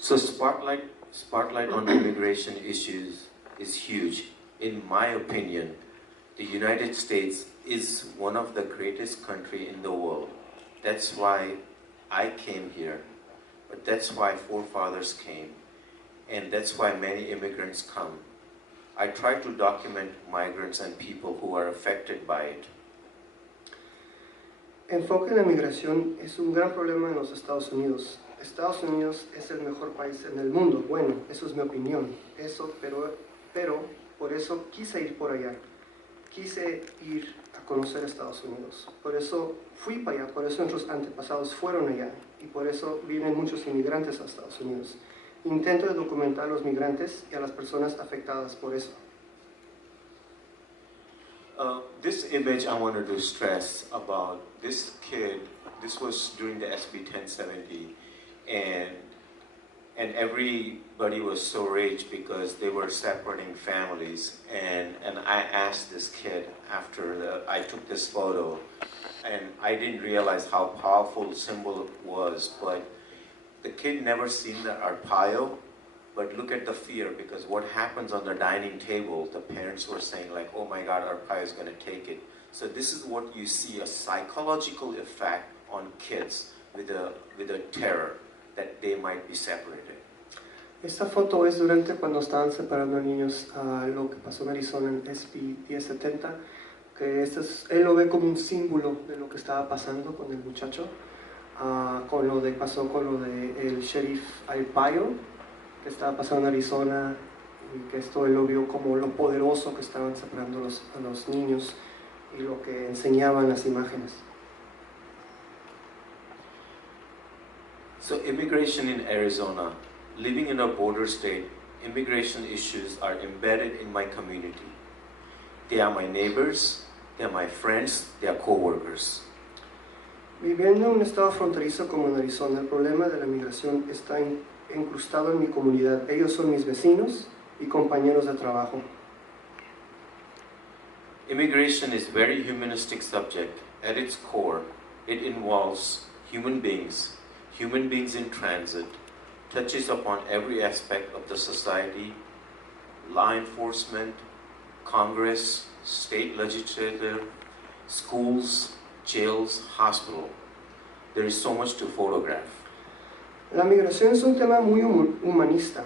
So spotlight on immigration issues is huge. In my opinion, the United States is one of the greatest countries in the world. That's why I came here, but that's why forefathers came, and that's why many immigrants come. I try to document migrants and people who are affected by it. Enfoque en la migración es un gran problema en los Estados Unidos. Estados Unidos es el mejor país en el mundo. Bueno, eso es mi opinión. Pero por eso quise ir por allá. Quise ir a conocer Estados Unidos. Por eso fui para allá, por eso nuestros antepasados fueron allá. Y por eso vienen muchos inmigrantes a Estados Unidos. Intento de documentar a los migrantes y a las personas afectadas por eso. This image I wanted to stress about this kid. This was during the SB 1070, and everybody was so rage because they were separating families. And I asked this kid after I took this photo, and I didn't realize how powerful the symbol was, but the kid never seen the arpaio. But look at the fear, because what happens on the dining table, the parents were saying like, oh my God, Arpaio is going to take it. So this is what you see, a psychological effect on kids with a terror that they might be separated. Esta foto es durante cuando estaban separando a niños, lo que pasó en Arizona en SB 1070, que él lo ve como un símbolo de lo que estaba pasando con el muchacho, con lo de pasó con lo de el sheriff Arpaio, que estaba pasando en Arizona, y que esto él lo vio como lo poderoso que estaban separando a los niños y lo que enseñaban las imágenes. So immigration in Arizona, living in a border state, immigration issues are embedded in my community. They are my neighbors, they are my friends, they are co-workers. Viviendo en un estado fronterizo como en Arizona, el problema de la migración está incrustado en mi comunidad. Ellos son mis vecinos y compañeros de trabajo. Immigration is a very humanistic subject. At its core, it involves human beings in transit, touches upon every aspect of the society, law enforcement, Congress, state legislature, schools, jails, hospital. There is so much to photograph. La migración es un tema muy humanista.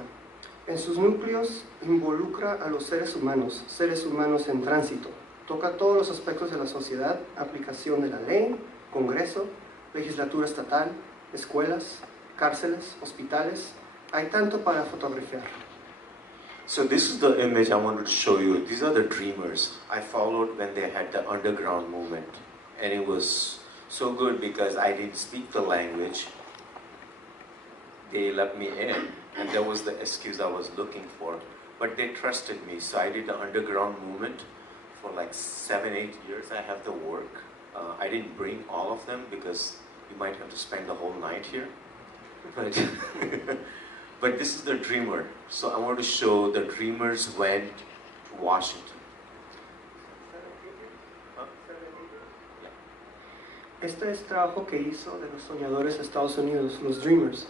En sus núcleos involucra a los seres humanos en tránsito. Toca todos los aspectos de la sociedad, aplicación de la ley, Congreso, legislatura estatal, escuelas, cárceles, hospitales. Hay tanto para fotografiar. So this is the image I wanted to show you. These are the dreamers I followed when they had the underground movement. And it was so good because I didn't speak the language. They let me in, and that was the excuse I was looking for. But they trusted me, so I did the underground movement for like 7-8 years. I have the work. I didn't bring all of them because you might have to spend the whole night here. But this is the dreamer. So I want to show the dreamers went to Washington. Este es trabajo que hizo de los soñadores de Estados Unidos, los Dreamers,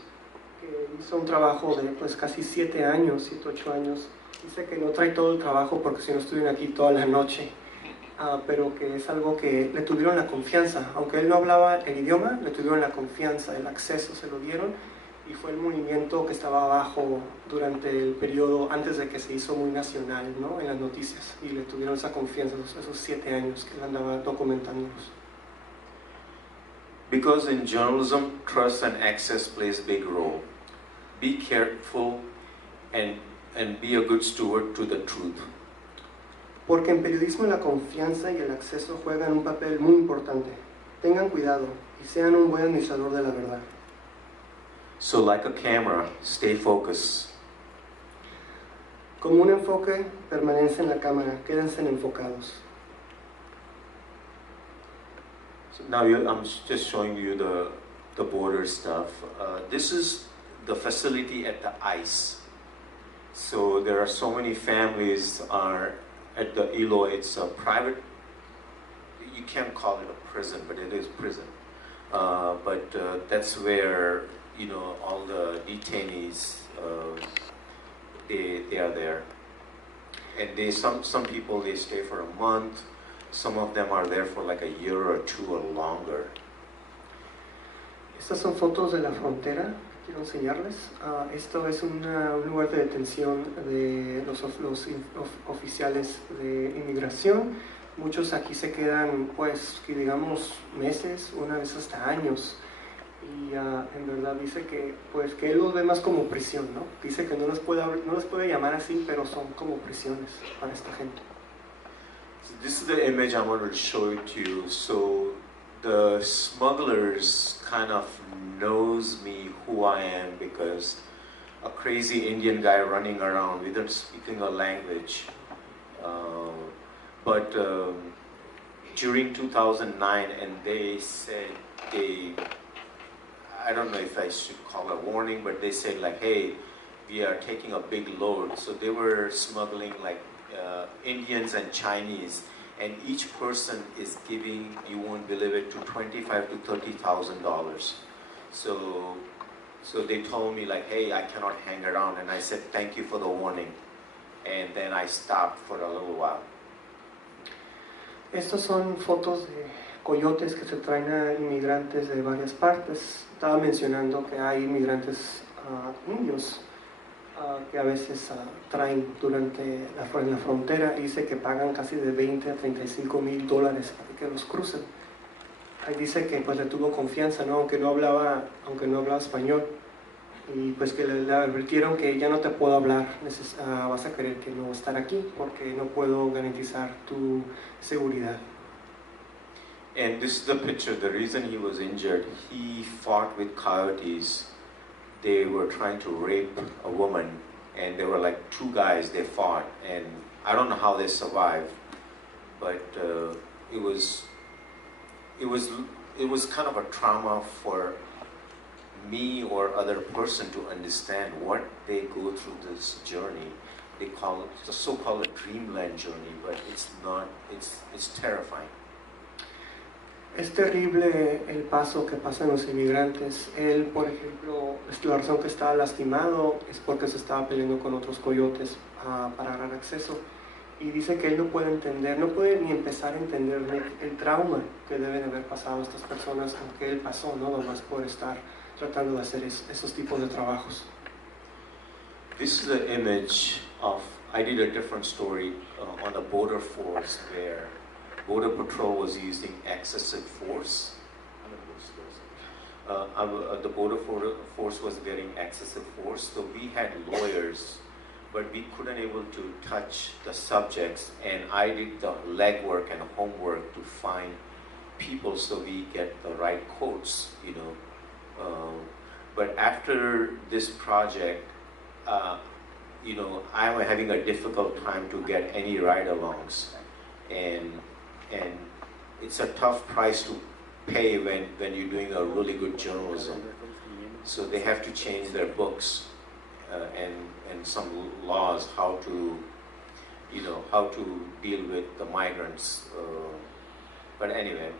que hizo un trabajo de pues casi 7 años, 7, 8 años. Dice que no trae todo el trabajo porque si no estuvieran aquí toda la noche, pero que es algo que le tuvieron la confianza. Aunque él no hablaba el idioma, le tuvieron la confianza, el acceso se lo dieron, y fue el movimiento que estaba abajo durante el periodo antes de que se hizo muy nacional, ¿no?, en las noticias, y le tuvieron esa confianza esos 7 años que él andaba documentándolos. Because in journalism, trust and access plays a big role. Be careful and be a good steward to the truth. Porque en periodismo la confianza y el acceso juegan un papel muy importante. Tengan cuidado y sean un buen administrador de la verdad. So like a camera, stay focused. Como un enfoque, permanece en la cámara, quédense enfocados. So now I'm just showing you the border stuff. This is the facility at the ICE. So there are so many families are at the ILO. It's a private, you can't call it a prison, but it is prison. But that's where, you know, all the detainees, they are there. And some people, they stay for a month. Some of them are there for like a year or two or longer. Estas son fotos de la frontera, quiero enseñarles. Esto es un lugar de detención de los oficiales de inmigración. Muchos aquí se quedan, pues, que digamos meses, una vez hasta años. Y en verdad dice que, pues, que él los ve más como prisión, ¿no? Dice que no les puede llamar así, pero son como prisiones para esta gente. So this is the image I wanted to show it to you. So the smugglers kind of knows me who I am because a crazy Indian guy running around without speaking a language. But during 2009, and they said I don't know if I should call a warning, but they said like, hey, we are taking a big load. So they were smuggling like Indians and Chinese, and each person is giving, you won't believe it, to $25,000 to $30,000. So they told me like, hey, I cannot hang around, and I said thank you for the warning, and then I stopped for a little while. Estas son fotos de coyotes que se traen a inmigrantes de varias partes. Estaba mencionando que hay inmigrantes indios que a veces traen durante en la frontera, y dice que pagan casi de $20,000 a $35,000 para que los crucen. Ahí dice que pues le tuvo confianza, ¿no? aunque no hablaba español, y pues que le advirtieron que ya no te puedo hablar, vas a querer que no estar aquí porque no puedo garantizar tu seguridad. And this is the picture. The reason he was injured, he fought with coyotes. They were trying to rape a woman, and there were like two guys. They fought, and I don't know how they survived, but it was kind of a trauma for me or other person to understand what they go through this journey. They call it the so-called dreamland journey, but it's not. It's terrifying. Es terrible el paso que pasan los inmigrantes. Él, por ejemplo, la razón que estaba lastimado es porque se estaba peleando con otros coyotes para agarrar acceso. Y dice que él no puede entender, no puede ni empezar a entender el trauma que deben haber pasado estas personas, aunque él pasó, ¿no? Nomás por estar tratando de hacer esos tipos de trabajos. This is the image of, I did a different story on the border force where Border Patrol was using excessive force. The Border Force was getting excessive force, so we had lawyers, but we couldn't able to touch the subjects, and I did the legwork and homework to find people so we get the right quotes, you know. But after this project, you know, I'm having a difficult time to get any ride-alongs, and it's a tough price to pay when you're doing a really good journalism. So they have to change their books and some laws how to, you know, how to deal with the migrants. But anyway.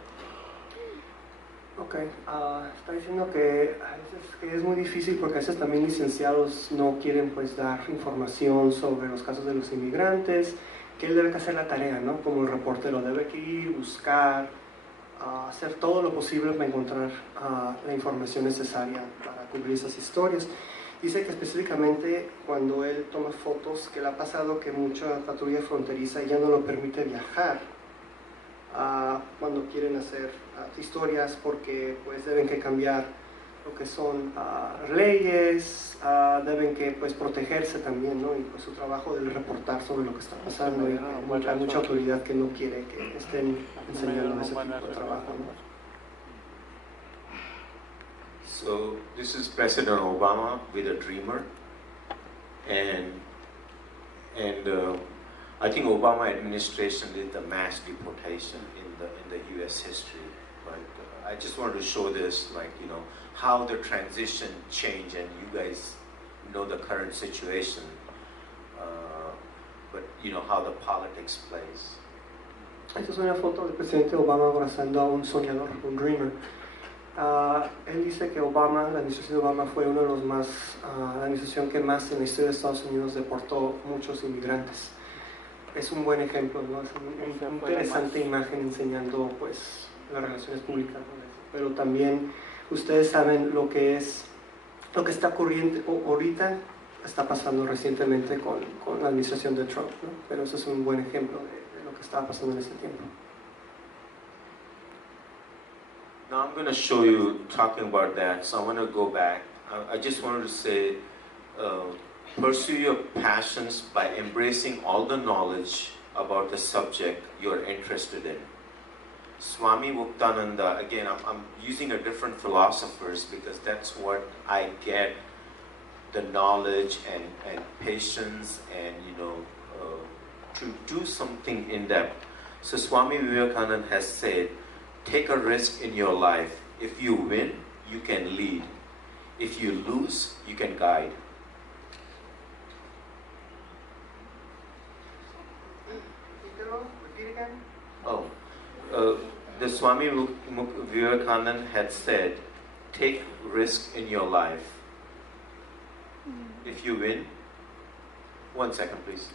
Ok, está diciendo que a veces que es muy difícil porque a veces también licenciados no quieren pues dar información sobre los casos de los inmigrantes, que él debe que hacer la tarea, ¿no? Como el reportero, debe que ir, buscar, hacer todo lo posible para encontrar la información necesaria para cubrir esas historias. Dice que específicamente cuando él toma fotos, que le ha pasado que mucha patrulla fronteriza ya no lo permite viajar cuando quieren hacer historias porque pues deben que cambiar lo que son leyes, deben que pues protegerse también, ¿no? Y pues su trabajo de reportar sobre lo que está pasando, y hay mucha autoridad que no quiere que estén enseñando ese tipo de trabajo, ¿no? So this is President Obama with a dreamer, and I think Obama administration did the mass deportation in the U.S. history. But I just wanted to show this, like, you know, how the transition changed, and you guys know the current situation, but you know how the politics plays. Esta es una foto del presidente Obama abrazando a un soñador, un dreamer. Él dice que Obama, la administración de Obama fue uno de los más, la administración que más en la historia de Estados Unidos deportó muchos inmigrantes. Es un buen ejemplo, ¿no? Es una interesante imagen enseñando pues las relaciones públicas con eso. Pero también ustedes saben lo que está ocurriendo ahorita, está pasando recientemente con la administración de Trump, ¿no? Pero eso es un buen ejemplo de lo que estaba pasando en ese tiempo. Now I'm going to show you, talking about that, so I want to go back. I just wanted to say, pursue your passions by embracing all the knowledge about the subject you're interested in. Swami Muktananda, again, I'm using a different philosophers because that's what I get the knowledge and patience and, to do something in depth. So Swami Vivekananda has said, take a risk in your life. If you win, you can lead. If you lose, you can guide. The Swami Vivekananda had said, take risk in your life. If you win, 1 second please.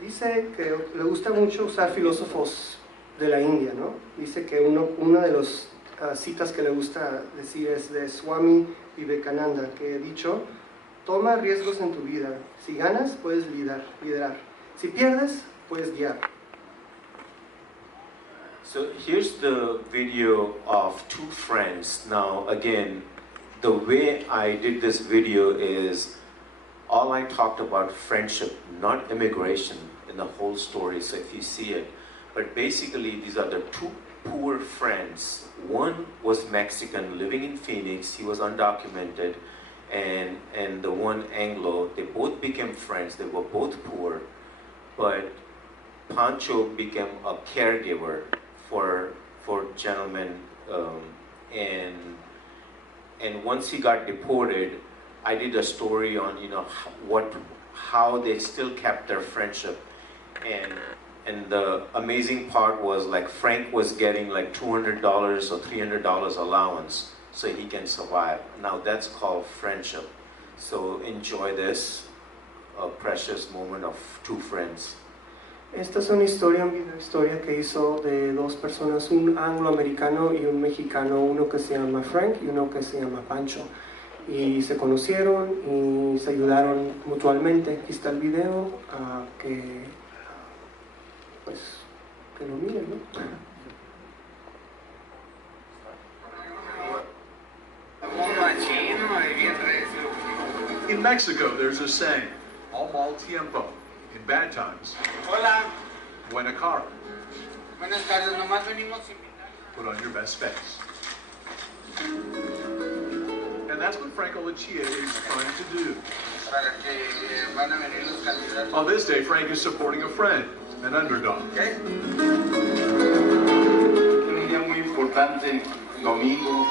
Dice que le gusta mucho usar filósofos de la India, ¿no? Dice que una de las citas que le gusta decir es de Swami Vivekananda, que ha dicho, toma riesgos en tu vida, si ganas puedes liderar, si pierdes puedes guiar. So here's the video of two friends. Now again, the way I did this video is all I talked about friendship, not immigration in the whole story, so if you see it. But basically these are the two poor friends. One was Mexican living in Phoenix, he was undocumented, and the one Anglo, they both became friends, they were both poor, but Pancho became a caregiver for gentlemen, and once he got deported, I did a story on how they still kept their friendship, and the amazing part was like Frank was getting like $200 or $300 allowance so he can survive. Now that's called friendship. So enjoy this precious moment of two friends. Esta es una historia que hizo de dos personas, un angloamericano y un mexicano, uno que se llama Frank y uno que se llama Pancho. Y se conocieron y se ayudaron mutuamente. Aquí está el video, que lo miren, ¿no? In Mexico, there's a saying, al mal tiempo, in bad times. Hola. Buena cara. Buenas tardes, nomás venimos Put on your best face. And that's what Franco Lucia is trying to do. para que van a venir los candidatos. On this day, Frank is supporting a friend, an underdog. ¿Qué? Un día muy importante, domingo.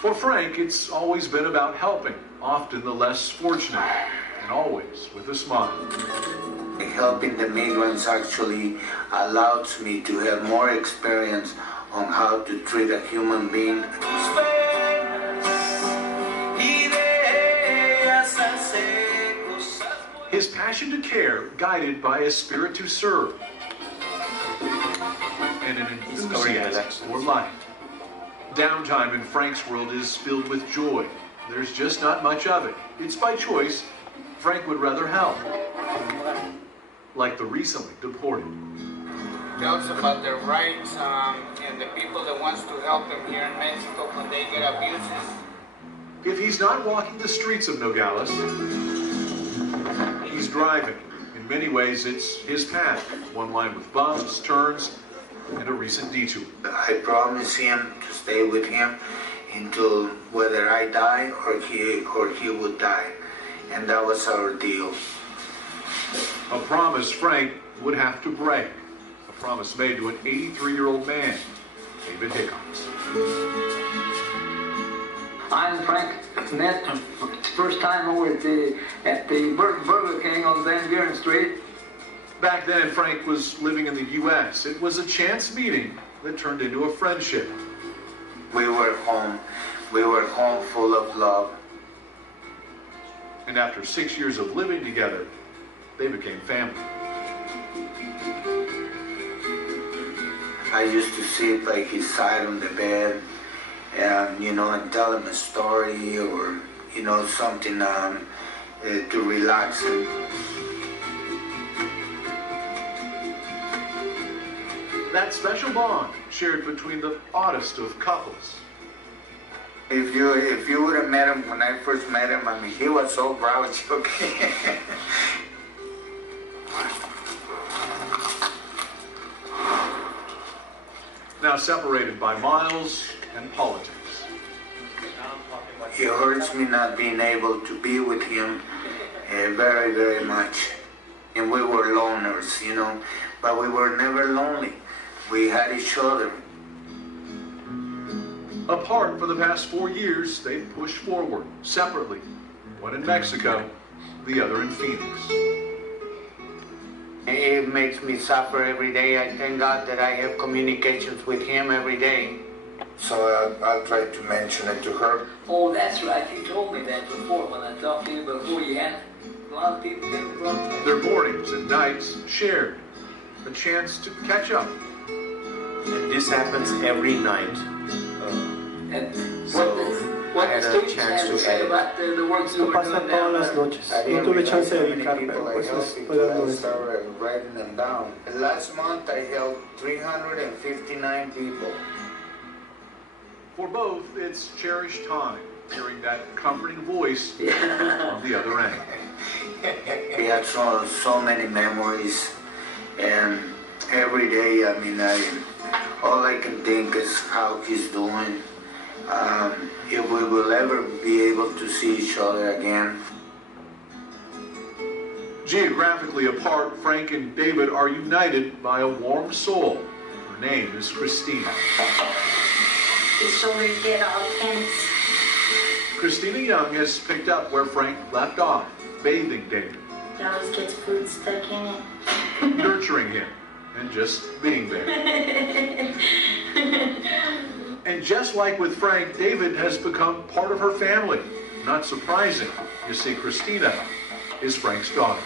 For Frank, it's always been about helping, often the less fortunate, and always with a smile. Helping the migrants actually allows me to have more experience on how to treat a human being. His passion to care, guided by a spirit to serve, and an enthusiasm for life. Downtime in Frank's world is filled with joy. There's just not much of it. It's by choice. Frank would rather help. Like the recently deported. Talks about their rights and the people that wants to help them here in Mexico when they get abuses. If he's not walking the streets of Nogales, he's driving. In many ways, it's his path. One line with bumps, turns, and a recent detour. I promised him to stay with him until whether I die or he would die. And that was our deal. A promise Frank would have to break. A promise made to an 83-year-old man David Hickox. I and Frank met first time over at the Burger King on Van Buren Street. Back then, Frank was living in the U.S. It was a chance meeting that turned into a friendship. We were home. We were home full of love. And after 6 years of living together, they became family. I used to sit by his side on the bed and, and tell him a story or, something to relax him. That special bond shared between the oddest of couples. If you would have met him when I first met him, he was so grouchy, okay? Now separated by miles and politics. It hurts me not being able to be with him very, very much. And we were loners, but we were never lonely. We had each other. Apart for the past 4 years, they pushed forward separately. One in Mexico, the other in Phoenix. It makes me suffer every day. I thank God that I have communications with him every day. So I'll try to mention it to her. Oh, that's right. You told me that before when I talked to you before. You had a lot of people getting drunk. Their mornings and nights shared. A chance to catch up. And this happens every night. What the students have to say about the work you Esto were pasa doing todas down las there? noches. No tuve chance de dedicar, pero pues les estoy dando I esto. started writing them down. Last month I held 359 people. For both, it's cherished time, hearing that comforting voice on the other end. We had so many memories, and every day, all I can think is how he's doing. If we will ever be able to see each other again. Geographically apart, Frank and David are united by a warm soul. Her name is Christina. His shoulders get all tense. Christina Young has picked up where Frank left off, bathing David, He always gets food stuck in it. nurturing him, and just being there. And just like with Frank, David has become part of her family. Not surprising. You see, Christina is Frank's daughter.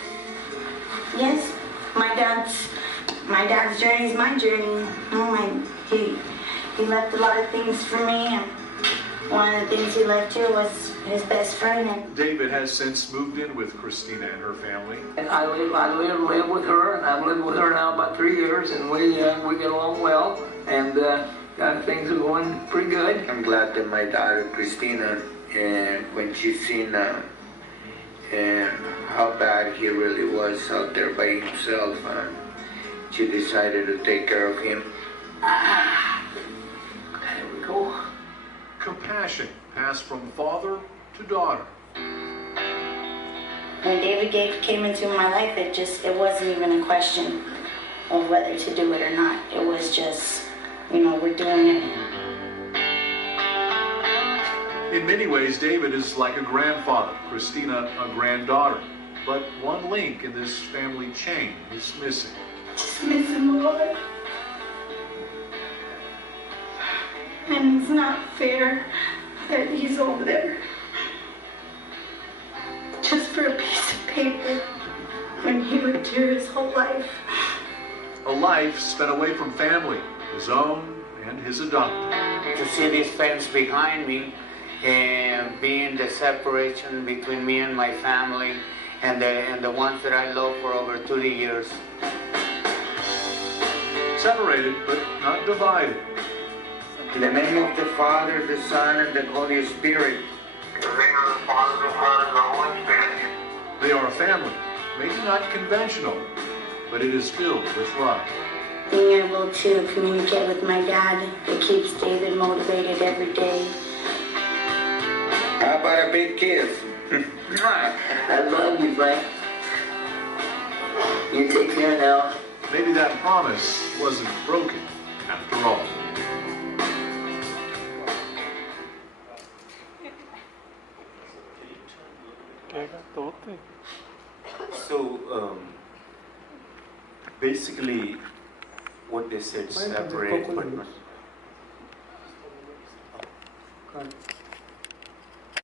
Yes, my dad's journey is my journey. He left a lot of things for me, and one of the things he left too was his best friend. And David has since moved in with Christina and her family. And I live with her, and I've lived with her now about 3 years, and we get along well, and things are going pretty good. I'm glad that my daughter Christina, when she's seen how bad he really was out there by himself, she decided to take care of him. There we go. Compassion passed from father to daughter. when David came into my life, it wasn't even a question of whether to do it or not. It was just, we're doing it. In many ways, David is like a grandfather, Christina a granddaughter. But one link in this family chain is missing. Just miss him a lot. And it's not fair that he's over there just for a piece of paper when he would do his whole life. A life spent away from family, his own and his adopted. To see this fence behind me and being the separation between me and my family and the ones that I loved for over 30 years. Separated, but not divided. In the name of the Father, the Son, and the Holy Spirit. In the name of the Father, the Son, and the Holy Spirit. They are a family, maybe not conventional, but it is filled with love. Being able to communicate with my dad, it keeps David motivated every day. How about a big kiss? I love you, Frank. You take care now. Maybe that promise wasn't broken after all. Qué gatote. So basically, what they said, separate but not.